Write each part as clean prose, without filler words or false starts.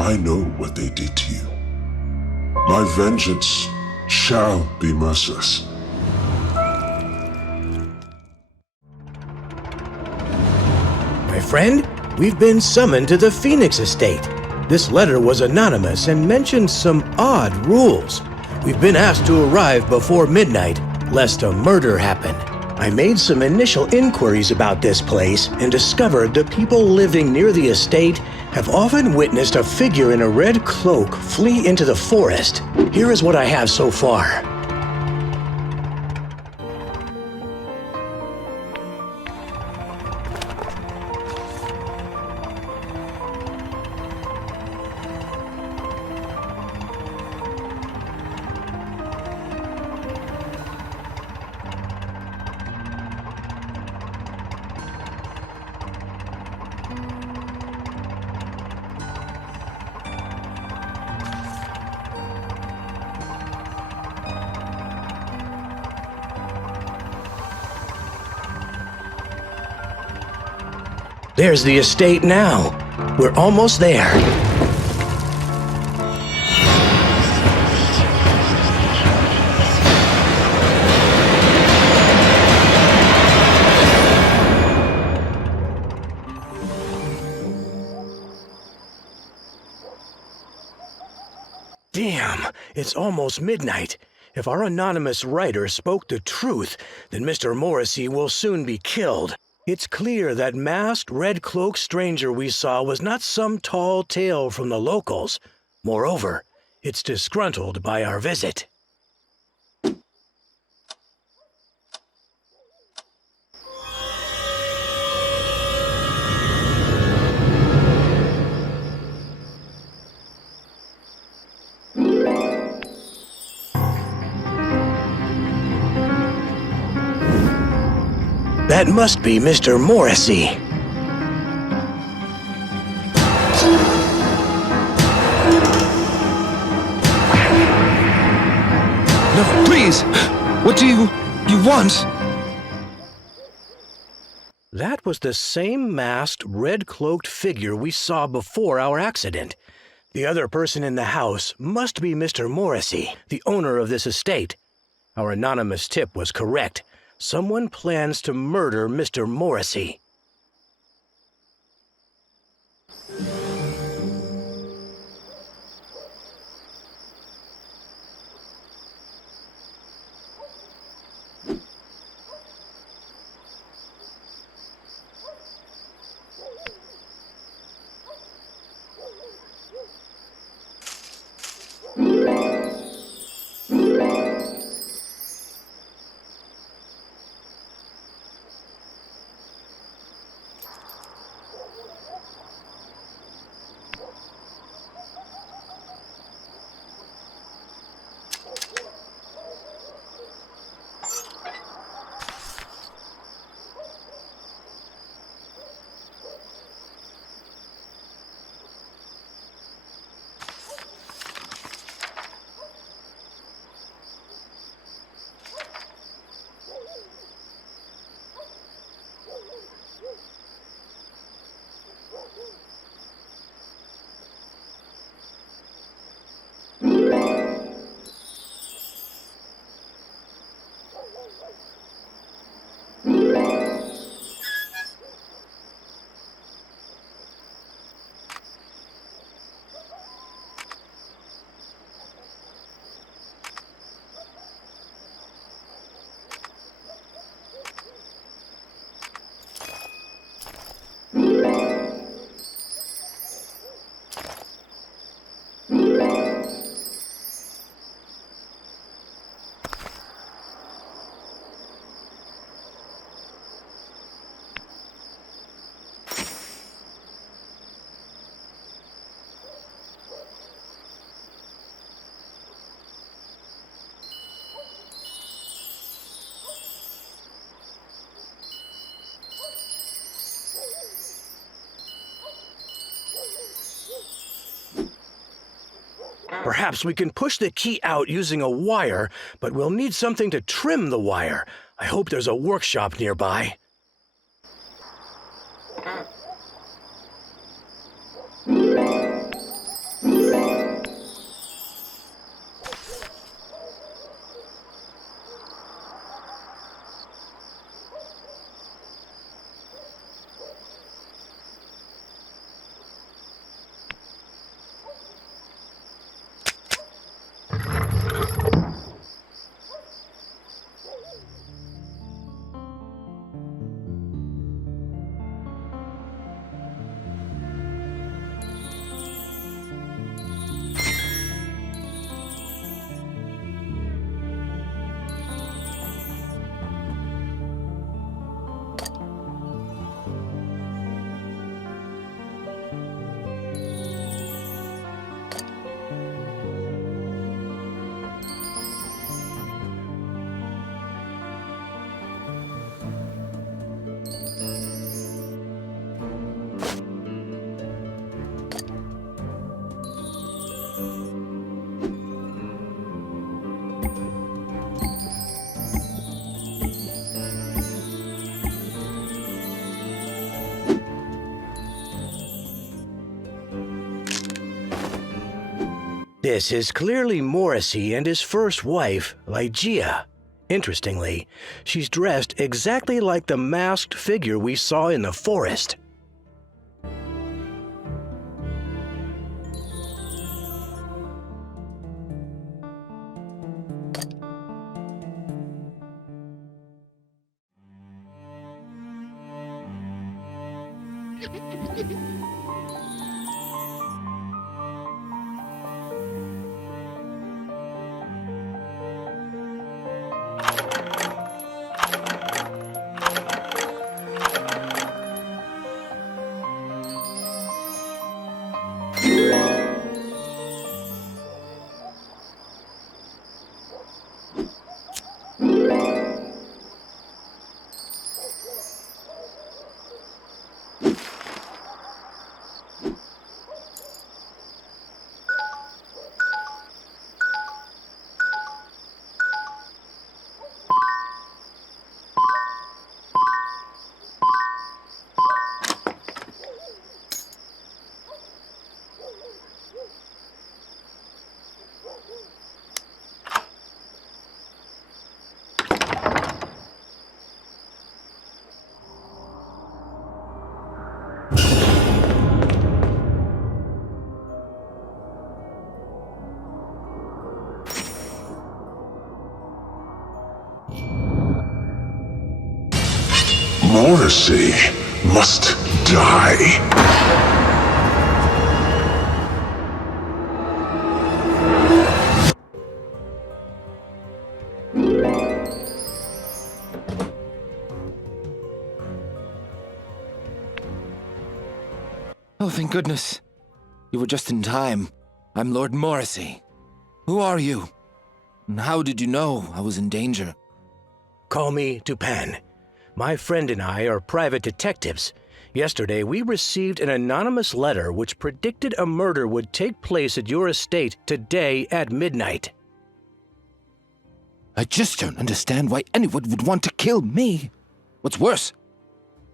I know what they did to you. My vengeance shall be merciless. My friend, we've been summoned to the Phoenix Estate. This letter was anonymous and mentioned some odd rules. We've been asked to arrive before midnight, lest a murder happen. I made some initial inquiries about this place and discovered the people living near the estate have often witnessed a figure in a red cloak flee into the forest. Here is what I have so far. There's the estate now. We're almost there. Damn, it's almost midnight. If our anonymous writer spoke the truth, then Mr. Morrissey will soon be killed. It's clear that masked red-cloaked stranger we saw was not some tall tale from the locals. Moreover, it's disgruntled by our visit. That must be Mr. Morrissey. No, please! What do you want? That was the same masked, red-cloaked figure we saw before our accident. The other person in the house must be Mr. Morrissey, the owner of this estate. Our anonymous tip was correct. Someone plans to murder Mr. Morrissey. Perhaps we can push the key out using a wire, but we'll need something to trim the wire. I hope there's a workshop nearby. This is clearly Morrissey and his first wife, Ligeia. Interestingly, she's dressed exactly like the masked figure we saw in the forest. Morrissey must die. Oh, thank goodness. You were just in time. I'm Lord Morrissey. Who are you? And how did you know I was in danger? Call me Dupin. My friend and I are private detectives. Yesterday, we received an anonymous letter which predicted a murder would take place at your estate today at midnight. I just don't understand why anyone would want to kill me. What's worse,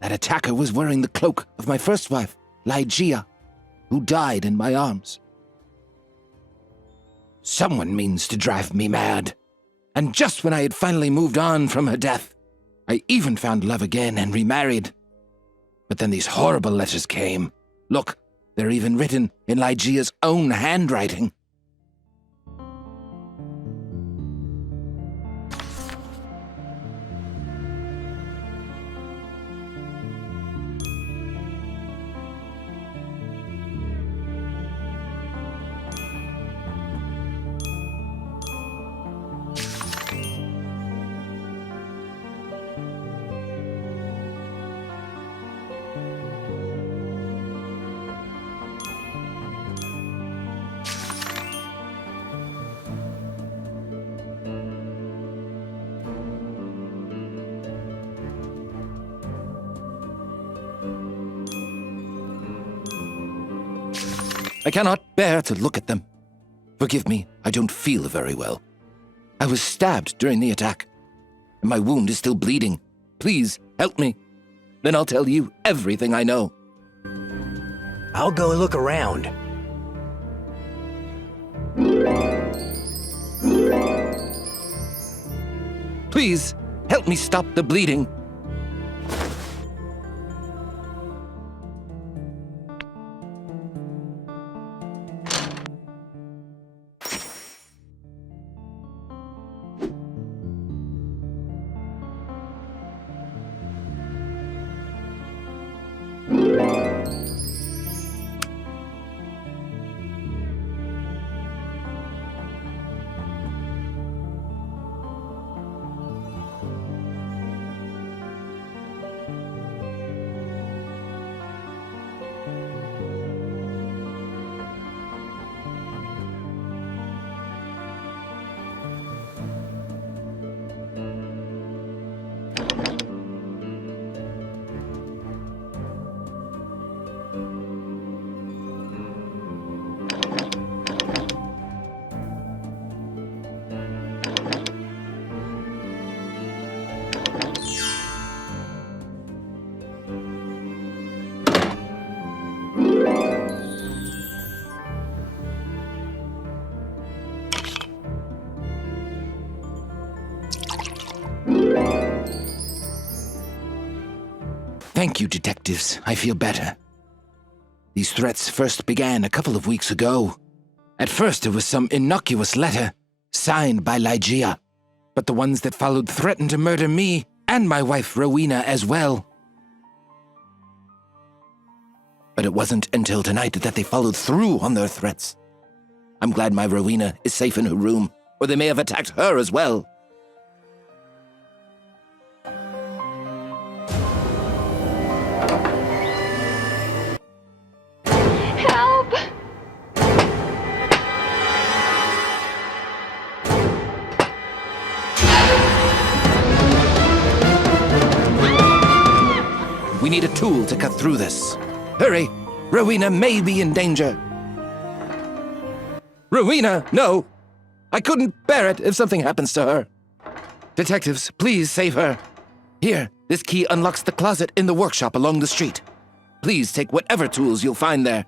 that attacker was wearing the cloak of my first wife, Ligeia, who died in my arms. Someone means to drive me mad. And just when I had finally moved on from her death, I even found love again and remarried. But then these horrible letters came. Look, they're even written in Ligeia's own handwriting. I cannot bear to look at them. Forgive me, I don't feel very well. I was stabbed during the attack, and my wound is still bleeding. Please, help me. Then I'll tell you everything I know. I'll go look around. Please, help me stop the bleeding. Thank you, detectives. I feel better. These threats first began a couple of weeks ago. At first, it was some innocuous letter, signed by Ligeia, but the ones that followed threatened to murder me and my wife Rowena as well. But it wasn't until tonight that they followed through on their threats. I'm glad my Rowena is safe in her room, or they may have attacked her as well. Help! We need a tool to cut through this. Hurry! Rowena may be in danger. Rowena, no! I couldn't bear it if something happens to her. Detectives, please save her. Here, this key unlocks the closet in the workshop along the street. Please take whatever tools you'll find there.